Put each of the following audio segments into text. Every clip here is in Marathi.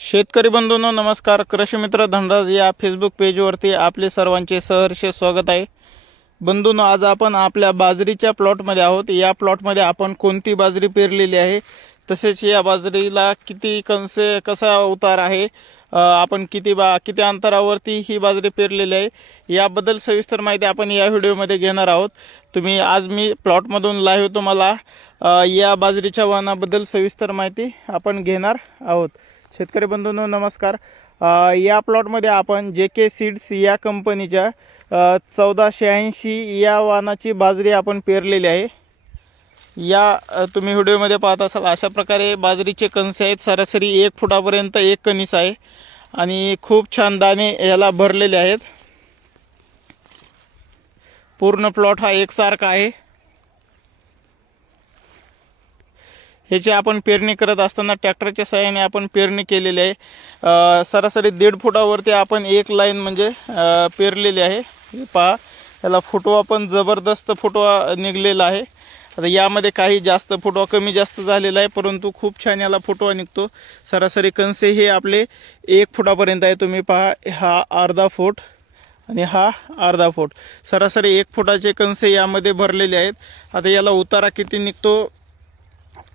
शेतकरी बंधूंनो नमस्कार. कृषी मित्र धनराज या फेसबुक पेजवरती आपले सर्वांचे सहर्ष स्वागत आहे. बंधूंनो आज आपण आपल्या बाजरीच्या प्लॉटमध्ये आहोत. या प्लॉटमध्ये आपण कोणती बाजरी पेरलेली आहे? तसेच या बाजरीला किती कंसे कसा उतार आहे? आपण किती बा किती अंतरावरती ही बाजरी पेरलेली आहे? याबद्दल सविस्तर माहिती आपण या व्हिडिओमध्ये घेणार आहोत. तुम्ही आज मी प्लॉटमधून लाईव्ह तुम्हाला या बाजरीच्या वाहनाबद्दल सविस्तर माहिती आपण घेणार आहोत. शेतकरी बंधूंनो नमस्कार. या प्लॉटमध्ये आपण जे के सीड्स या कंपनीच्या चौदा शहाऐंशी या वाहनाची बाजरी आपण पेरलेली आहे. या तुम्ही व्हिडिओमध्ये पाहत असाल अशा प्रकारे बाजरीचे कणसे आहेत सरासरी एक फुटापर्यंत एक कणीस आहे आणि खूप छान दाणे याला भरलेले आहेत. पूर्ण प्लॉट हा एकसारखा आहे. ह्याची आपण पेरणी करत असताना ट्रॅक्टरच्या सहाय्याने आपण पेरणी केलेली आहे. सरासरी दीड फुटावरती आपण एक लाईन म्हणजे पेरलेली आहे. पहा याला फुटवा पण जबरदस्त फुटवा निघलेला आहे. आता यामध्ये काही जास्त फुटवा कमी जास्त झालेला आहे परंतु खूप छान याला फुटवा निघतो. सरासरी कणसे हे आपले एक फुटापर्यंत आहे. तुम्ही पहा हा अर्धा फूट आणि हा अर्धा फूट. सरासरी एक फुटाचे कणसे यामध्ये भरलेले आहेत. आता याला उतारा किती निघतो?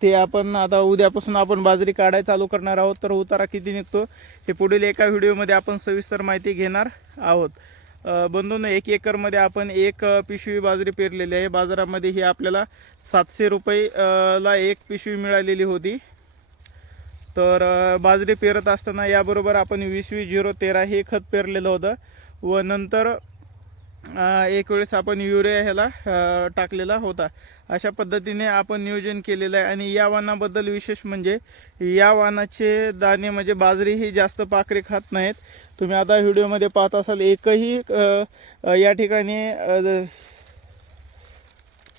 ते आपण आता उद्यापासून आपण बाजरी काढायला चालू करणार आहोत. तर उतारा किती निघतो हे पुढील एका व्हिडिओमध्ये आपण सविस्तर माहिती घेणार आहोत. बंधून एक एकरमध्ये आपण एक पिशवी बाजरी पेरलेली आहे. बाजारामध्ये ही आपल्याला सातशे रुपये ला एक पिशवी मिळालेली होती. तर बाजरी पेरत असताना याबरोबर आपण वीस वीस झिरो तेरा हे खत पेरलेलं होतं. व नंतर एक वेळेस आपण युरिया ह्याला टाकलेला होता. अशा पद्धतीने आपण नियोजन केलेलं आहे आणि या वाणाबद्दल विशेष म्हणजे या वाणाचे दाणे म्हणजे बाजरी ही जास्त पाखरे खात नाहीत. तुम्ही आता व्हिडिओमध्ये पाहत असाल एकही या ठिकाणी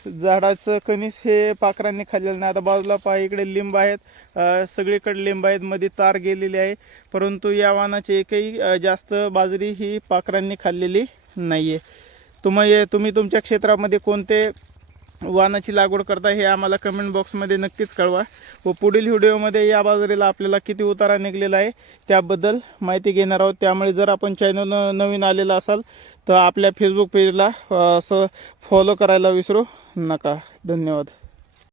झाडाचं कणीस हे पाखरांनी खाल्लेलं नाही. आता बाजूला पहा इकडे लिंब आहेत. सगळीकडे लिंब आहेत. मध्ये तार गेलेली आहे. परंतु या वाणाची एकही जास्त बाजरी ही पाखरांनी खाल्लेली नाही आहे तुम्ही तुम्ही तुमच्या क्षेत्रामध्ये कोणते वाणाची लागवड करता हे आम्हाला कमेंट बॉक्समध्ये नक्कीच कळवा. व पुढील व्हिडिओमध्ये या बाजारीला आपल्याला किती उतारा निघलेला आहे त्याबद्दल माहिती घेणार आहोत. त्यामुळे जर आपण चॅनल नवीन आलेला असाल तर आपल्या फेसबुक पेजला असं फॉलो करायला विसरू नका. धन्यवाद.